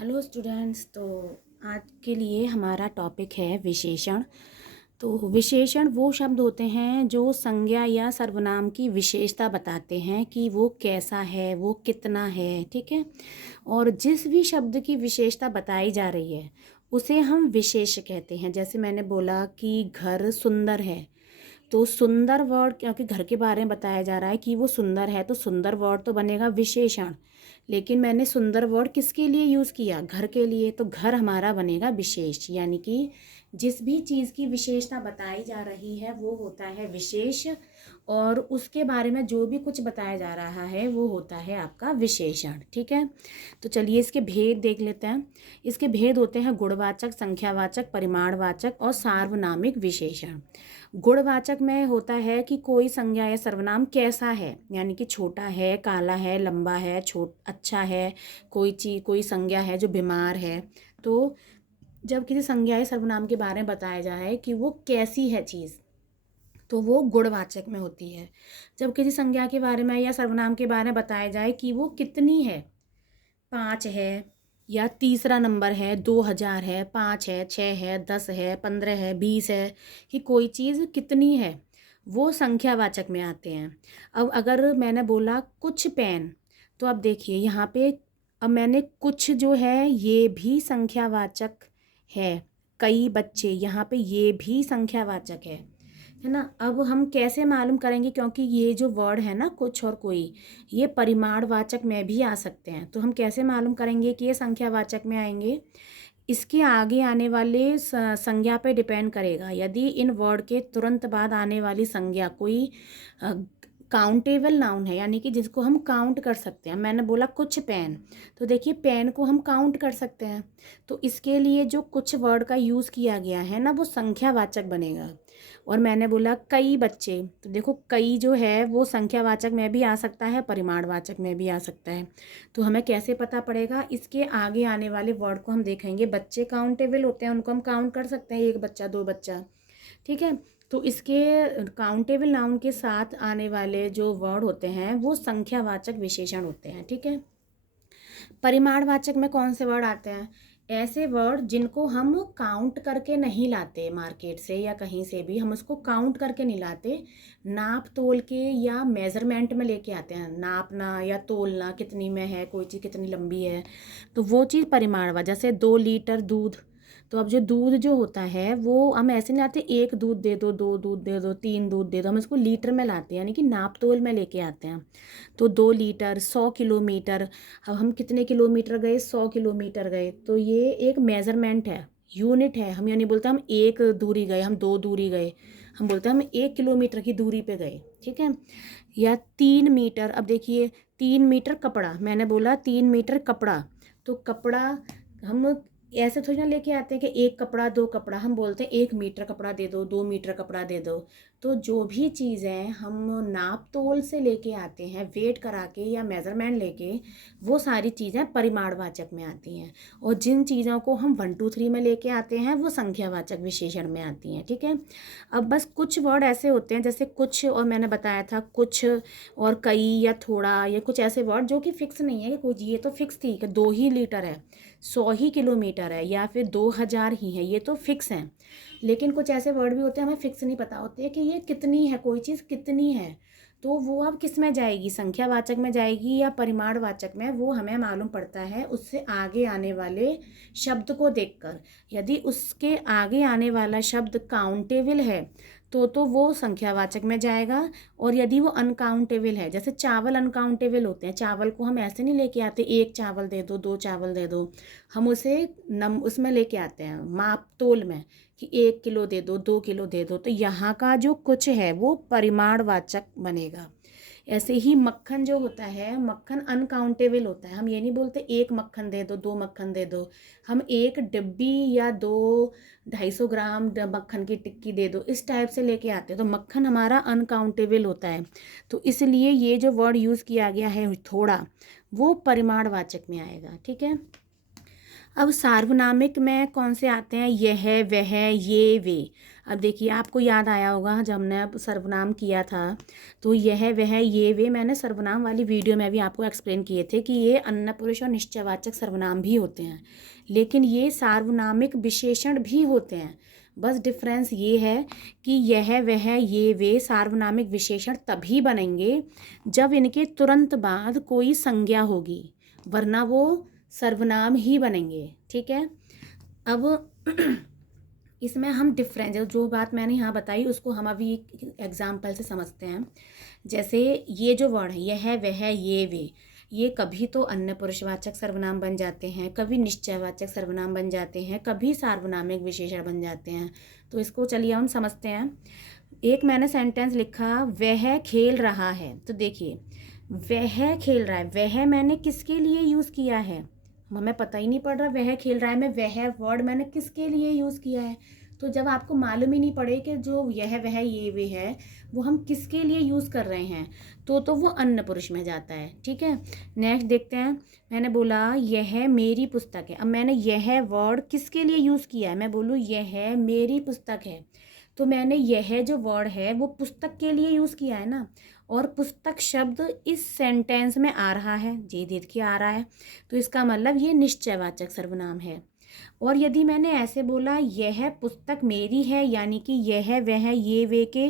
Hello students. तो आज के लिए हमारा टॉपिक है विशेषण। तो विशेषण वो शब्द होते हैं जो संज्ञा या सर्वनाम की विशेषता बताते हैं कि वो कैसा है, वो कितना है। ठीक है। और जिस भी शब्द की विशेषता बताई जा रही है उसे हम विशेष कहते हैं। जैसे मैंने बोला कि घर सुंदर है, तो सुंदर वर्ड क्योंकि घर के बारे में बताया जा रहा है कि वो सुंदर है, तो सुंदर वर्ड तो बनेगा विशेषण। लेकिन मैंने सुंदर वर्ड किसके लिए यूज़ किया? घर के लिए, तो घर हमारा बनेगा विशेष। यानी कि जिस भी चीज़ की विशेषता बताई जा रही है वो होता है विशेष, और उसके बारे में जो भी कुछ बताया जा रहा है वो होता है आपका विशेषण। ठीक है। तो चलिए इसके भेद देख लेते हैं। इसके भेद होते हैं गुणवाचक, संख्यावाचक, परिमाणवाचक और सार्वनामिक विशेषण। गुणवाचक में होता है कि कोई संज्ञा या सर्वनाम कैसा है, यानी कि छोटा है, काला है, लंबा है, अच्छा है। कोई संज्ञा है जो बीमार है। तो जब किसी संज्ञा या सर्वनाम के बारे में बताया जाए कि वो कैसी है चीज़, तो वो गुणवाचक में होती है। जब किसी संज्ञा के बारे में या सर्वनाम के बारे में बताया जाए कि वो कितनी है, 5 है, या तीसरा नंबर है, 2000 है, 5 है, 6 है, 10 है, 15 है, 20 है, कि कोई चीज़ कितनी है, वो संख्यावाचक में आते हैं। अब अगर मैंने बोला कुछ पेन, तो अब देखिए यहाँ पे, अब मैंने कुछ जो है ये भी संख्यावाचक है। कई बच्चे, यहाँ पे ये भी संख्यावाचक है ना। अब हम कैसे मालूम करेंगे, क्योंकि ये जो वर्ड है ना कुछ और कोई, ये परिमाणवाचक में भी आ सकते हैं। तो हम कैसे मालूम करेंगे कि ये संख्यावाचक में आएंगे? इसके आगे आने वाले संज्ञा पे डिपेंड करेगा। यदि इन वर्ड के तुरंत बाद आने वाली संज्ञा कोई काउंटेबल नाउन है, यानी कि जिसको हम काउंट कर सकते हैं। मैंने बोला कुछ पेन, तो देखिए पेन को हम काउंट कर सकते हैं। तो इसके लिए जो कुछ वर्ड का यूज़ किया गया है ना, वो संख्यावाचक बनेगा। और मैंने बोला कई बच्चे, तो देखो कई जो है वो संख्यावाचक में भी आ सकता है, परिमाणवाचक में भी आ सकता है। तो हमें कैसे पता पड़ेगा? इसके आगे आने वाले वर्ड को हम देखेंगे। बच्चे काउंटेबल होते हैं, उनको हम काउंट कर सकते हैं, एक बच्चा, दो बच्चा। ठीक है। तो इसके काउंटेबल नाउन के साथ आने वाले जो वर्ड होते हैं वो संख्यावाचक विशेषण होते हैं। ठीक है। परिमाणवाचक में कौन से वर्ड आते हैं? ऐसे वर्ड जिनको हम काउंट करके नहीं लाते, मार्केट से या कहीं से भी हम उसको काउंट करके नहीं लाते, नाप तोल के या मेजरमेंट में लेके आते हैं। नापना या तोलना, कितनी में है कोई चीज़, कितनी लंबी है, तो वो चीज़ परिमाणवाचक। जैसे 2 लीटर दूध, तो अब जो दूध जो होता है वो हम ऐसे नहीं लाते, एक दूध दे दो, दो दूध दे दो, तीन दूध दे दो, हम इसको लीटर में लाते हैं, यानी कि नाप तोल में लेके आते हैं। तो 2 लीटर, 100 किलोमीटर। अब हम कितने किलोमीटर गए? 100 किलोमीटर गए। तो ये एक मेज़रमेंट है, यूनिट है। हम ये नहीं बोलते हम एक दूरी गए, हम 2 दूरी गए, हम बोलते हैं हम 1 किलोमीटर की दूरी पे गए। ठीक है। या 3 मीटर, अब देखिए 3 मीटर कपड़ा, मैंने बोला 3 मीटर कपड़ा, तो कपड़ा हम ऐसे थोड़ी ना लेके आते हैं कि एक कपड़ा, दो कपड़ा, हम बोलते हैं 1 मीटर कपड़ा दे दो, 2 मीटर कपड़ा दे दो। तो जो भी चीज़ें हम नाप तोल से लेके आते हैं, वेट करा के या मेज़रमेंट लेके, वो सारी चीज़ें परिमाणवाचक में आती हैं। और जिन चीज़ों को हम 1 2 3 में लेके आते हैं वो संख्यावाचक विशेषण में आती हैं। ठीक है। अब बस कुछ वर्ड ऐसे होते हैं, जैसे कुछ, और मैंने बताया था कुछ और कई या थोड़ा, या कुछ ऐसे वर्ड जो कि फिक्स नहीं है कि कुछ, ये तो फिक्स थी कि 2 ही लीटर है, 100 ही किलोमीटर है, या फिर 2000 ही है, ये तो फिक्स हैं। लेकिन कुछ ऐसे वर्ड भी होते हैं हमें फिक्स नहीं पता होते हैं कि ये कितनी है, कोई चीज़ कितनी है। तो वो अब किस में जाएगी? संख्यावाचक में जाएगी या परिमाणवाचक में? वो हमें मालूम पड़ता है उससे आगे आने वाले शब्द को देखकर। यदि उसके आगे आने वाला शब्द काउंटेबल है तो वो संख्यावाचक में जाएगा। और यदि वो अनकाउंटेबल है, जैसे चावल अनकाउंटेबल होते हैं, चावल को हम ऐसे नहीं लेके आते एक चावल दे दो, दो चावल दे दो, हम उसे उसमें लेके आते हैं माप तोल में, कि 1 किलो दे दो, 2 किलो दे दो। तो यहाँ का जो कुछ है वो परिमाणवाचक बनेगा। ऐसे ही मक्खन जो होता है, मक्खन अनकाउंटेबल होता है, हम ये नहीं बोलते एक मक्खन दे दो, दो मक्खन दे दो, हम एक डिब्बी या 2 250 ग्राम मक्खन की टिक्की दे दो, इस टाइप से लेके आते हैं। तो मक्खन हमारा अनकाउंटेबल होता है। तो इसलिए ये जो वर्ड यूज़ किया गया है थोड़ा, वो परिमाणवाचक में आएगा। ठीक है। अब सार्वनामिक में कौन से आते हैं? यह, वह, ये, वे। अब देखिए, आपको याद आया होगा जब हमने अब सर्वनाम किया था, तो यह, वह, ये, वे मैंने सर्वनाम वाली वीडियो में भी आपको एक्सप्लेन किए थे कि ये अन्नपुरुष और निश्चयवाचक सर्वनाम भी होते हैं, लेकिन ये सार्वनामिक विशेषण भी होते हैं। बस डिफरेंस ये है कि यह, वह, ये, वे सार्वनामिक विशेषण तभी बनेंगे जब इनके तुरंत बाद कोई संज्ञा होगी, वरना वो सर्वनाम ही बनेंगे। ठीक है। अब इसमें हम डिफरेंस, जो बात मैंने यहाँ बताई उसको हम अभी एक एग्जाम्पल से समझते हैं। जैसे ये जो वर्ड है यह, वह, ये, वे, ये कभी तो अन्य पुरुषवाचक सर्वनाम बन जाते हैं, कभी निश्चयवाचक सर्वनाम बन जाते हैं, कभी सार्वनामिक विशेषण बन जाते हैं। तो इसको चलिए हम समझते हैं। एक मैंने सेंटेंस लिखा, वह खेल रहा है। तो देखिए, वह खेल रहा है, वह मैंने किसके लिए यूज़ किया है? हमें पता ही नहीं पड़ रहा वह खेल रहा है में वह वर्ड मैंने किसके लिए यूज़ किया है। तो जब आपको मालूम ही नहीं पड़े कि जो यह, वह, ये, वे है वो हम किसके लिए यूज़ कर रहे हैं, तो वो अन्य पुरुष में जाता है। ठीक है। नेक्स्ट देखते हैं। मैंने बोला यह मेरी पुस्तक है। अब मैंने यह वर्ड किसके लिए यूज़ किया है? मैं बोलूँ यह मेरी पुस्तक है, तो मैंने यह जो वर्ड है वो पुस्तक के लिए यूज़ किया है ना, और पुस्तक शब्द इस सेंटेंस में आ रहा है, जी देखिए आ रहा है, तो इसका मतलब ये निश्चयवाचक सर्वनाम है। और यदि मैंने ऐसे बोला यह पुस्तक मेरी है, यानी कि यह, वह, ये, वे के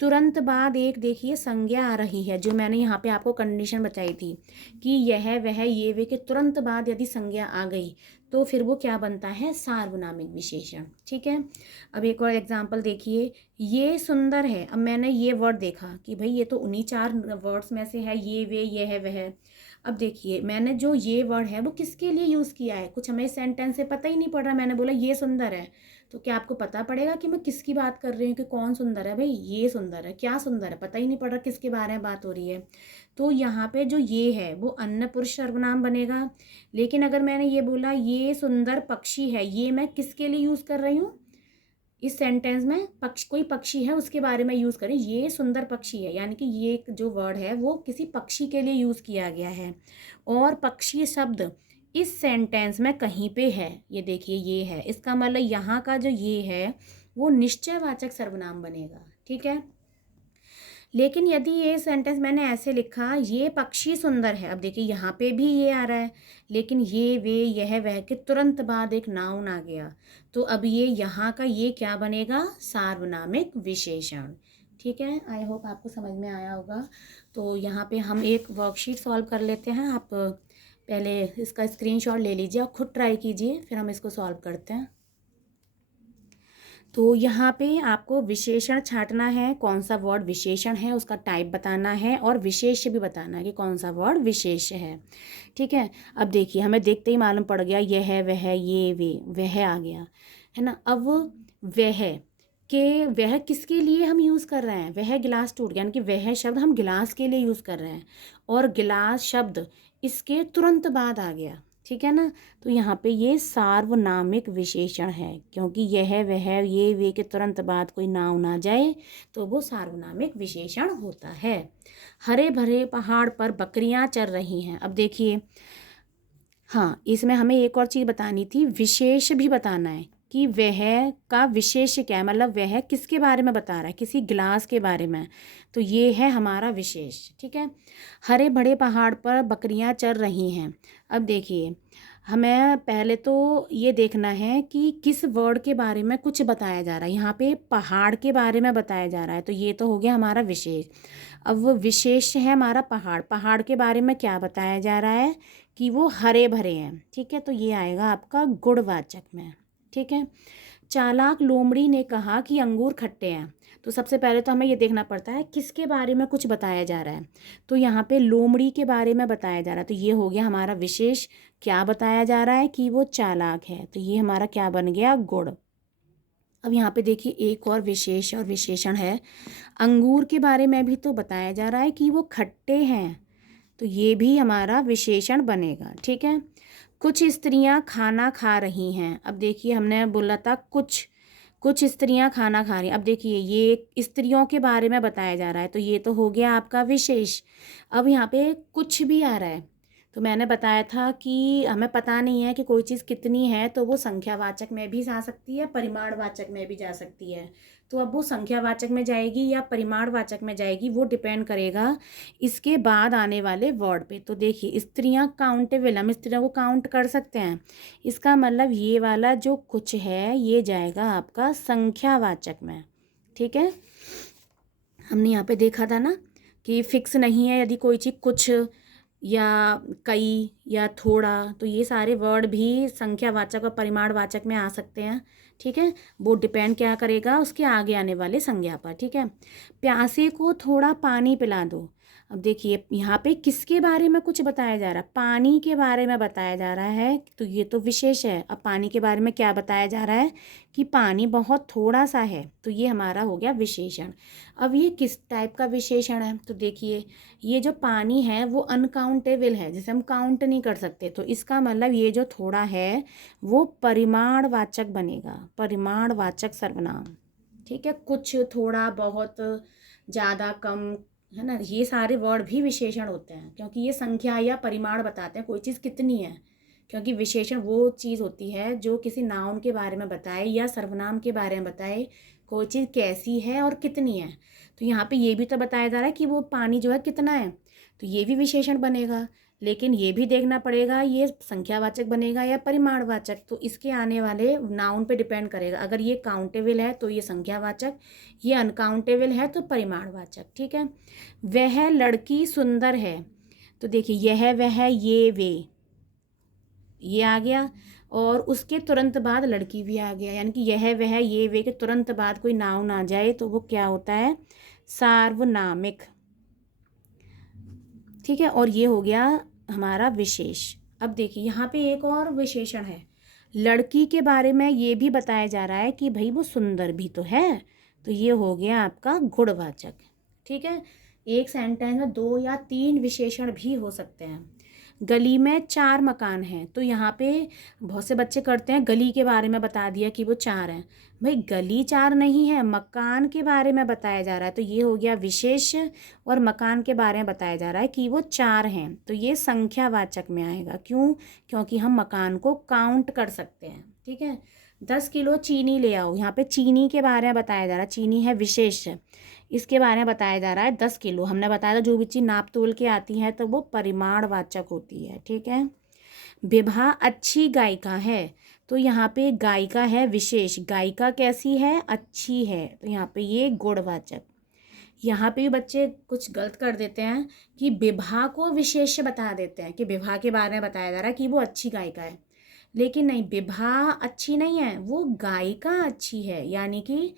तुरंत बाद एक देखिए संज्ञा आ रही है, जो मैंने यहाँ पे आपको कंडीशन बताई थी कि यह, वह, ये, वे के तुरंत बाद यदि संज्ञा आ गई तो फिर वो क्या बनता है? सार्वनामिक विशेषण। ठीक है। अब एक और एग्जांपल देखिए, ये सुंदर है। अब मैंने ये वर्ड देखा कि भाई ये तो उन्हीं 4 वर्ड्स में से है, ये, वे, ये है, वह है। अब देखिए, मैंने जो ये वर्ड है वो किसके लिए यूज़ किया है? कुछ हमें सेंटेंस से पता ही नहीं पड़ रहा। मैंने बोला ये सुंदर है, तो क्या आपको पता पड़ेगा कि मैं किसकी बात कर रही हूँ, कि कौन सुंदर है? भाई ये सुंदर है, क्या सुंदर है पता ही नहीं पड़ रहा किसके बारे में बात हो रही है। तो यहाँ पे जो ये है वो अन्य पुरुष सर्वनाम बनेगा। लेकिन अगर मैंने ये बोला ये सुंदर पक्षी है, ये मैं किसके लिए यूज़ कर रही हूँ? इस सेंटेंस में कोई पक्षी है उसके बारे में यूज़ करें, ये सुंदर पक्षी है, यानी कि ये जो वर्ड है वो किसी पक्षी के लिए यूज़ किया गया है, और पक्षी शब्द इस सेंटेंस में कहीं पे है। ये देखिए ये है, इसका मतलब यहाँ का जो ये है वो निश्चयवाचक सर्वनाम बनेगा। ठीक है। लेकिन यदि ये सेंटेंस मैंने ऐसे लिखा ये पक्षी सुंदर है, अब देखिए यहाँ पे भी ये आ रहा है, लेकिन ये, वे, यह, वह के तुरंत बाद एक नाउन आ गया, तो अब ये यहाँ का ये क्या बनेगा? सार्वनामिक विशेषण। ठीक है। आई होप आपको समझ में आया होगा। तो यहाँ पे हम एक वर्कशीट सॉल्व कर लेते हैं। आप पहले इसका स्क्रीनशॉट ले लीजिए और खुद ट्राई कीजिए, फिर हम इसको सॉल्व करते हैं। तो यहाँ पे आपको विशेषण छांटना है, कौन सा वर्ड विशेषण है उसका टाइप बताना है, और विशेष भी बताना है कि कौन सा वर्ड विशेष है। ठीक है। अब देखिए, हमें देखते ही मालूम पड़ गया यह, वह, ये, वे, वह आ गया है ना। अब वह किसके लिए हम यूज़ कर रहे हैं? वह गिलास टूट गया, यानी कि वह शब्द हम गिलास के लिए यूज़ कर रहे हैं, और गिलास शब्द इसके तुरंत बाद आ गया। ठीक है ना। तो यहाँ पे ये सार्वनामिक विशेषण है, क्योंकि यह, वह, ये, वे के तुरंत बाद कोई नाउन आ जाए तो वो सार्वनामिक विशेषण होता है। हरे भरे पहाड़ पर बकरियां चर रही हैं। अब देखिए, हाँ इसमें हमें एक और चीज़ बतानी थी, विशेष भी बताना है कि वह का विशेष क्या है, मतलब वह किसके बारे में बता रहा है? किसी गिलास के बारे में, तो ये है हमारा विशेष। ठीक है। हरे भरे पहाड़ पर बकरियां चर रही हैं। अब देखिए, हमें पहले तो ये देखना है कि किस वर्ड के बारे में कुछ बताया जा रहा है। यहाँ पे पहाड़ के बारे में बताया जा रहा है, तो ये तो हो गया हमारा विशेष। अब वो विशेष है हमारा पहाड़, पहाड़ के बारे में क्या बताया जा रहा है? कि वो हरे भरे हैं। ठीक है। तो ये आएगा आपका गुणवाचक में। ठीक है। चालाक लोमड़ी ने कहा कि अंगूर खट्टे हैं। तो सबसे पहले तो हमें ये देखना पड़ता है किसके बारे में कुछ बताया जा रहा है। तो यहाँ पे लोमड़ी के बारे में बताया जा रहा है, तो ये हो गया हमारा विशेष। क्या बताया जा रहा है? कि वो चालाक है, तो ये हमारा क्या बन गया? गुण। अब यहाँ पे देखिए एक और विशेष और विशेषण है, अंगूर के बारे में भी तो बताया जा रहा है कि वो खट्टे हैं, तो ये भी हमारा विशेषण बनेगा। ठीक है। कुछ स्त्रियां खाना खा रही हैं। अब देखिए, हमने बोला था कुछ स्त्रियां खाना खा रही हैं। अब देखिए, ये स्त्रियों के बारे में बताया जा रहा है, तो ये तो हो गया आपका विशेष। अब यहाँ पे कुछ भी आ रहा है, तो मैंने बताया था कि हमें पता नहीं है कि कोई चीज़ कितनी है, तो वो संख्यावाचक में भी जा सकती है, परिमाणवाचक में भी जा सकती है। तो अब वो संख्यावाचक में जाएगी या परिमाणवाचक में जाएगी, वो डिपेंड करेगा इसके बाद आने वाले वर्ड पे। तो देखिए, स्त्रियां काउंटेबल, हम स्त्रियों को काउंट कर सकते हैं। इसका मतलब ये वाला जो कुछ है ये जाएगा आपका संख्यावाचक में। ठीक है, हमने यहाँ पे देखा था ना कि फिक्स नहीं है, यदि कोई चीज़ कुछ या कई या थोड़ा, तो ये सारे वर्ड भी संख्यावाचक और परिमाणवाचक में आ सकते हैं। ठीक है, वो डिपेंड क्या करेगा उसके आगे आने वाले संज्ञा पर। ठीक है, प्यासे को थोड़ा पानी पिला दो। अब देखिए, यहाँ पे किसके बारे में कुछ बताया जा रहा है, पानी के बारे में बताया जा रहा है, तो ये तो विशेष है। अब पानी के बारे में क्या बताया जा रहा है कि पानी बहुत थोड़ा सा है, तो ये हमारा हो गया विशेषण। अब ये किस टाइप का विशेषण है, तो देखिए, ये जो पानी है वो अनकाउंटेबल है, जैसे हम काउंट नहीं कर सकते, तो इसका मतलब ये जो थोड़ा है वो परिमाणवाचक बनेगा, परिमाणवाचक सर्वनाम। ठीक है, कुछ, थोड़ा, बहुत, ज़्यादा, कम, है ना, ये सारे वर्ड भी विशेषण होते हैं, क्योंकि ये संख्या या परिमाण बताते हैं कोई चीज़ कितनी है। क्योंकि विशेषण वो चीज़ होती है जो किसी नाउन के बारे में बताए या सर्वनाम के बारे में बताए कोई चीज़ कैसी है और कितनी है। तो यहाँ पे ये भी तो बताया जा रहा है कि वो पानी जो है कितना है, तो ये भी विशेषण बनेगा। लेकिन ये भी देखना पड़ेगा ये संख्यावाचक बनेगा या परिमाणवाचक, तो इसके आने वाले नाउन पे डिपेंड करेगा। अगर ये काउंटेबल है तो ये संख्यावाचक, ये अनकाउंटेबल है तो परिमाणवाचक। ठीक है, वह लड़की सुंदर है, तो देखिए यह, वह, ये आ गया, और उसके तुरंत बाद लड़की भी आ गया, यानी कि यह, वह, ये, वे के तुरंत बाद कोई नाउन आ जाए तो वो क्या होता है, सार्वनामिक। ठीक है, और ये हो गया हमारा विशेष। अब देखिए, यहाँ पे एक और विशेषण है, लड़की के बारे में ये भी बताया जा रहा है कि भाई वो सुंदर भी तो है, तो ये हो गया आपका गुणवाचक। ठीक है, एक सेंटेंस में 2 या 3 विशेषण भी हो सकते हैं। गली में 4 मकान हैं, तो यहाँ पे बहुत से बच्चे करते हैं गली के बारे में बता दिया कि वो 4 हैं। भाई गली 4 नहीं है, मकान के बारे में बताया जा रहा है, तो ये हो गया विशेष, और मकान के बारे में बताया जा रहा है कि वो 4 हैं, तो ये संख्यावाचक में आएगा। क्यों? क्योंकि हम मकान को काउंट कर सकते हैं। ठीक है, 10 किलो चीनी ले आओ, यहाँ पे चीनी के बारे में बताया जा रहा है, चीनी है विशेष, इसके बारे में बताया जा रहा है 10 किलो। हमने बताया था जो भी चीज़ नाप तोल के आती है तो वो परिमाणवाचक होती है। ठीक है, विभा अच्छी गायिका है, तो यहाँ पे गायिका है विशेष, गायिका कैसी है, अच्छी है, तो यहाँ पे ये गुणवाचक। यहाँ पे भी बच्चे कुछ गलत कर देते हैं कि विभा को विशेष बता देते हैं कि विभा के बारे में बताया जा रहा है कि वो अच्छी गायिका है, लेकिन नहीं, विभा अच्छी नहीं है, वो गायिका अच्छी है, यानी कि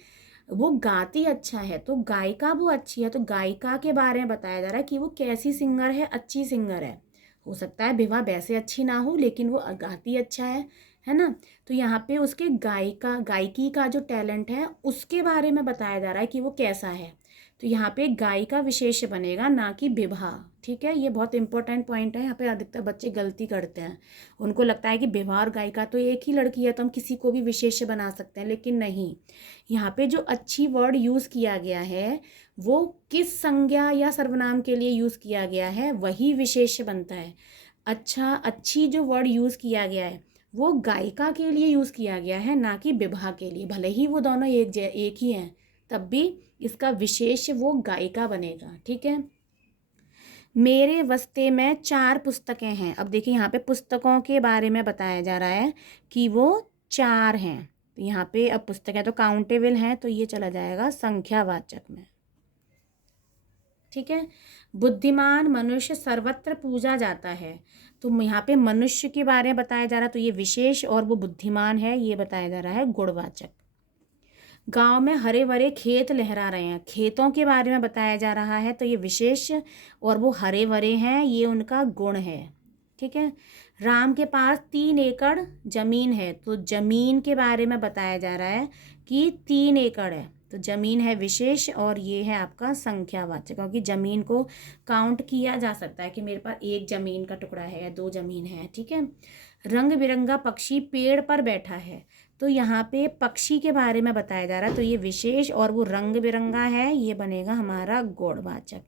वो गाती अच्छा है, तो गायिका वो अच्छी है, तो गायिका के बारे में बताया जा रहा है कि वो कैसी सिंगर है, अच्छी सिंगर है। हो सकता है विभा वैसे अच्छी ना हो, लेकिन वो गाती अच्छा है ना। तो यहाँ पे उसके गायिका, गायकी का जो टैलेंट है उसके बारे में बताया जा रहा है कि वो कैसा है, तो यहाँ पे गायिका विशेष बनेगा, ना कि विभा। ठीक है, ये बहुत इंपॉर्टेंट पॉइंट है, यहाँ पे अधिकतर बच्चे गलती करते हैं, उनको लगता है कि विभा और गायिका तो एक ही लड़की है तो हम किसी को भी विशेष बना सकते हैं, लेकिन नहीं। यहाँ पे जो अच्छी वर्ड यूज़ किया गया है वो किस संज्ञा या सर्वनाम के लिए यूज़ किया गया है वही विशेष बनता है। अच्छा, अच्छी जो वर्ड यूज़ किया गया है वो गायिका के लिए यूज़ किया गया है, ना कि विभा के लिए, भले ही वो दोनों एक ही हैं, तब भी इसका विशेष वो गायिका बनेगा। ठीक है, मेरे बस्ते में 4 पुस्तकें हैं। अब देखिए, यहाँ पे पुस्तकों के बारे में बताया जा रहा है कि वो 4 हैं, तो यहाँ पे अब पुस्तकें तो काउंटेबल हैं, तो ये चला जाएगा संख्यावाचक में। ठीक है, बुद्धिमान मनुष्य सर्वत्र पूजा जाता है, तो यहाँ पे मनुष्य के बारे में बताया जा रहा है, तो ये विशेष, और वो बुद्धिमान है ये बताया जा रहा है गुणवाचक। गांव में हरे भरे खेत लहरा रहे हैं, खेतों के बारे में बताया जा रहा है, तो ये विशेष, और वो हरे भरे हैं ये उनका गुण है। ठीक है, राम के पास 3 एकड़ जमीन है, तो जमीन के बारे में बताया जा रहा है कि 3 एकड़ है, तो जमीन है विशेष, और ये है आपका संख्यावाचक, क्योंकि जमीन को काउंट किया जा सकता है कि मेरे पास 1 जमीन का टुकड़ा है या 2 जमीन है। ठीक है, रंग बिरंगा पक्षी पेड़ पर बैठा है, तो यहाँ पे पक्षी के बारे में बताया जा रहा है, तो ये विशेष, और वो रंग बिरंगा है ये बनेगा हमारा गुणवाचक।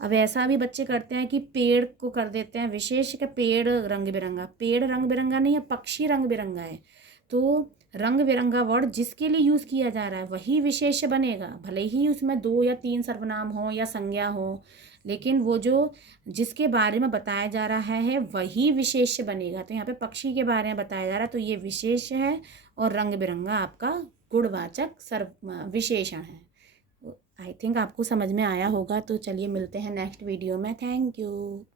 अब ऐसा भी बच्चे करते हैं कि पेड़ को कर देते हैं विशेष, का पेड़ रंग बिरंगा, पेड़ रंग बिरंगा नहीं है, पक्षी रंग बिरंगा है। तो रंग बिरंगा वर्ड जिसके लिए यूज़ किया जा रहा है वही विशेष्य बनेगा, भले ही उसमें 2 या 3 सर्वनाम हो या संज्ञा हो, लेकिन वो जो जिसके बारे में बताया जा रहा है वही विशेष्य बनेगा। तो यहाँ पे पक्षी के बारे में बताया जा रहा है तो ये विशेष्य है, और रंग बिरंगा आपका गुणवाचक सर्व विशेषण है। आई थिंक आपको समझ में आया होगा। तो चलिए मिलते हैं नेक्स्ट वीडियो में। Thank you.